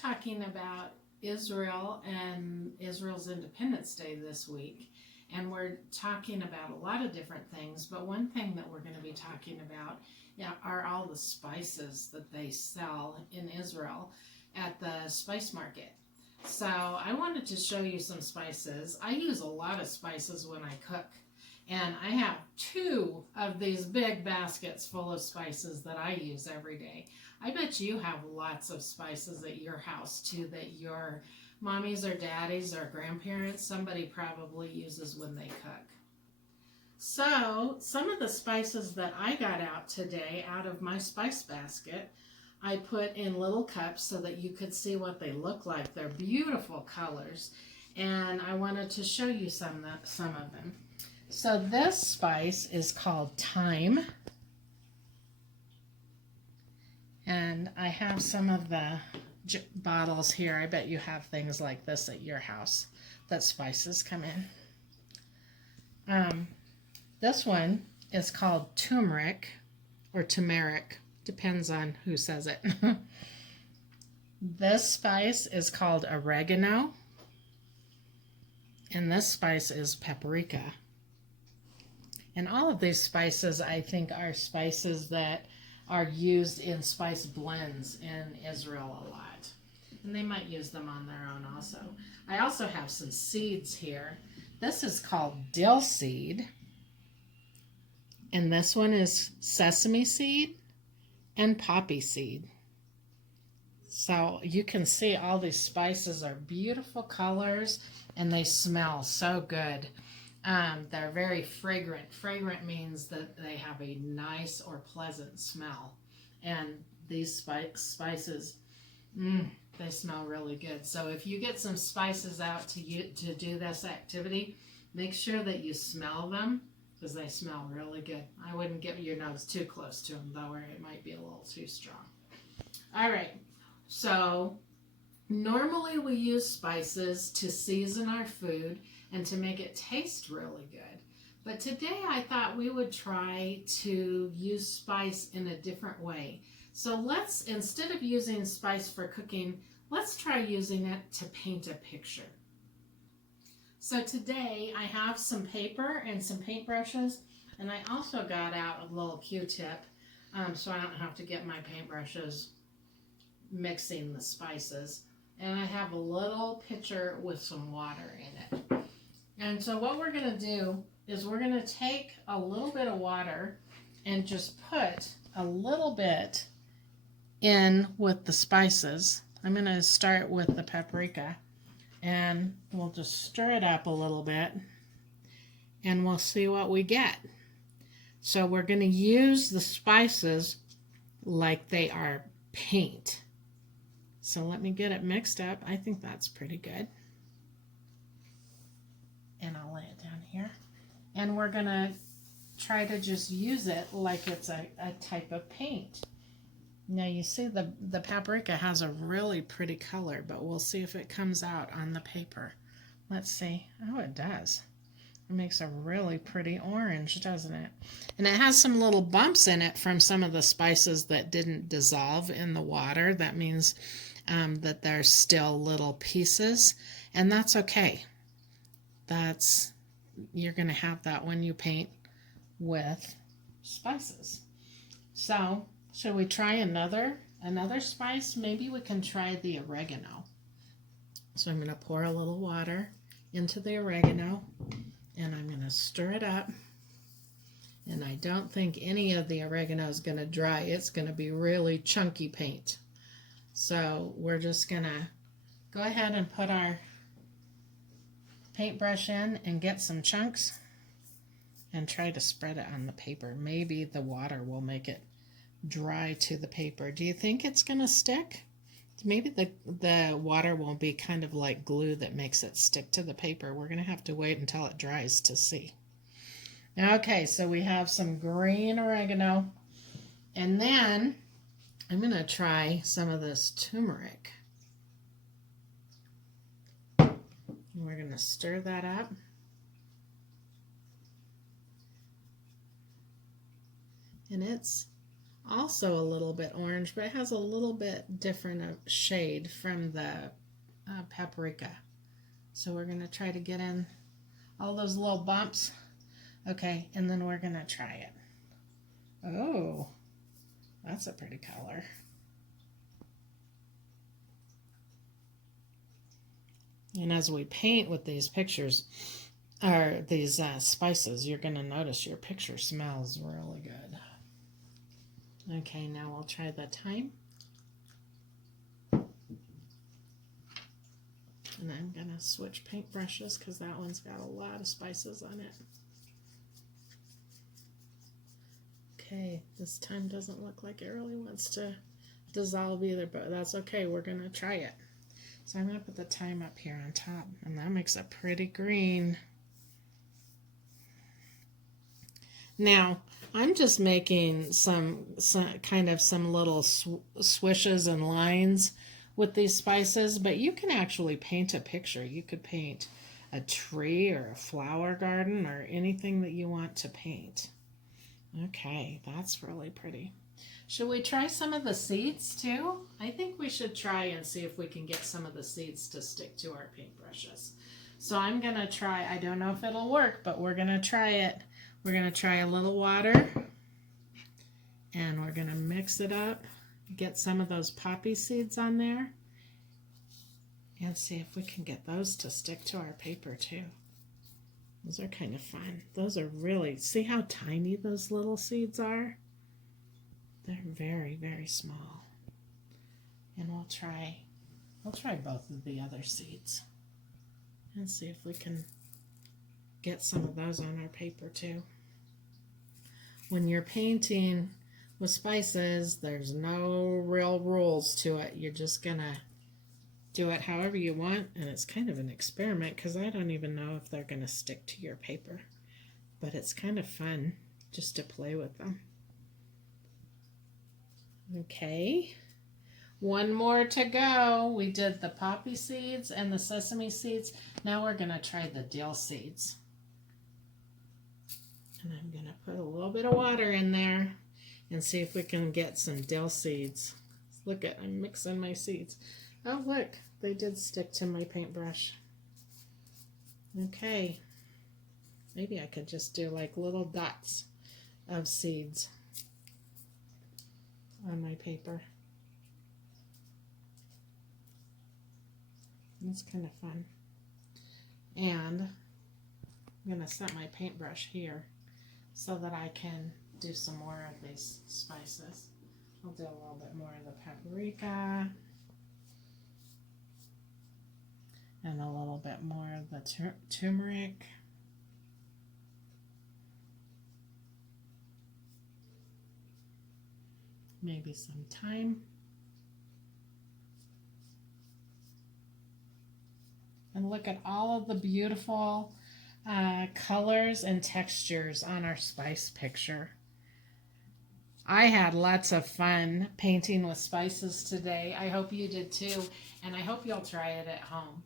talking about Israel and Israel's Independence Day this week. And we're talking about a lot of different things, but one thing that we're going to be talking about, yeah, are all the spices that they sell in Israel at the spice market. So I wanted to show you some spices. I use a lot of spices when I cook. And I have two of these big baskets full of spices that I use every day. I bet you have lots of spices at your house too that your mommies or daddies or grandparents, somebody probably uses when they cook. So some of the spices that I got out today out of my spice basket, I put in little cups so that you could see what they look like. They're beautiful colors, and I wanted to show you some of them. So this spice is called thyme, and I have some of the bottles here. I bet you have things like this at your house that spices come in. This one is called turmeric or turmeric, depends on who says it. This spice is called oregano, and this spice is paprika. And all of these spices, I think, are spices that are used in spice blends in Israel a lot. And they might use them on their own also. I also have some seeds here. This is called dill seed. And this one is sesame seed and poppy seed. So you can see all these spices are beautiful colors and they smell so good. They're very fragrant. Fragrant means that they have a nice or pleasant smell. And these spices, they smell really good. So if you get some spices out to do this activity, make sure that you smell them because they smell really good. I wouldn't get your nose too close to them though, or it might be a little too strong. All right, so normally we use spices to season our food and to make it taste really good. But today I thought we would try to use spice in a different way. So let's, instead of using spice for cooking, let's try using it to paint a picture. So today I have some paper and some paintbrushes, and I also got out a little Q-tip so I don't have to get my paintbrushes mixing the spices. And I have a little pitcher with some water in it. And so what we're going to do is we're going to take a little bit of water and just put a little bit in with the spices. I'm going to start with the paprika, and we'll just stir it up a little bit and we'll see what we get. So we're going to use the spices like they are paint. So let me get it mixed up. I think that's pretty good. And I'll lay it down here. And we're going to try to just use it like it's a type of paint. Now you see the paprika has a really pretty color, but we'll see if it comes out on the paper. Let's see. Oh, it does. It makes a really pretty orange, doesn't it? And it has some little bumps in it from some of the spices that didn't dissolve in the water. That means that there's still little pieces, and that's okay. You're going to have that when you paint with spices. So, should we try another spice? Maybe we can try the oregano. So I'm going to pour a little water into the oregano, and I'm going to stir it up. And I don't think any of the oregano is going to dry. It's going to be really chunky paint. So we're just going to go ahead and put our paintbrush in and get some chunks and try to spread it on the paper. Maybe the water will make it dry to the paper. Do you think it's going to stick? Maybe the water will be kind of like glue that makes it stick to the paper. We're going to have to wait until it dries to see. Okay, so we have some green oregano, and then I'm going to try some of this turmeric. We're going to stir that up. And it's also a little bit orange, but it has a little bit different shade from the paprika. So we're going to try to get in all those little bumps. Okay, and then we're going to try it. Oh, that's a pretty color. And as we paint with these pictures, or these spices, you're going to notice your picture smells really good. Okay, now we'll try the thyme. And I'm going to switch paintbrushes because that one's got a lot of spices on it. Okay, this thyme doesn't look like it really wants to dissolve either, but that's okay. We're going to try it. So I'm going to put the thyme up here on top, and that makes a pretty green. Now, I'm just making some little swishes and lines with these spices, but you can actually paint a picture. You could paint a tree or a flower garden or anything that you want to paint. Okay, that's really pretty. Should we try some of the seeds too? I think we should try and see if we can get some of the seeds to stick to our paintbrushes. So I'm going to try, I don't know if it'll work, but we're going to try it. We're going to try a little water, and we're going to mix it up, get some of those poppy seeds on there, and see if we can get those to stick to our paper too. Those are kind of fun. Those are really, see how tiny those little seeds are? They're very, very small. And we'll try both of the other seeds and see if we can get some of those on our paper too. When you're painting with spices, there's no real rules to it. You're just gonna do it however you want, and it's kind of an experiment because I don't even know if they're gonna stick to your paper, but it's kind of fun just to play with them. Okay, one more to go. We did the poppy seeds and the sesame seeds. Now we're gonna try the dill seeds. And I'm going to put a little bit of water in there and see if we can get some dill seeds. Look at, I'm mixing my seeds. Oh, look, they did stick to my paintbrush. Okay, maybe I could just do like little dots of seeds on my paper. That's kind of fun. And I'm going to set my paintbrush here so that I can do some more of these spices. I'll do a little bit more of the paprika and a little bit more of the turmeric. Maybe some thyme. And look at all of the beautiful colors and textures on our spice picture. I had lots of fun painting with spices today. I hope you did too, and I hope you'll try it at home.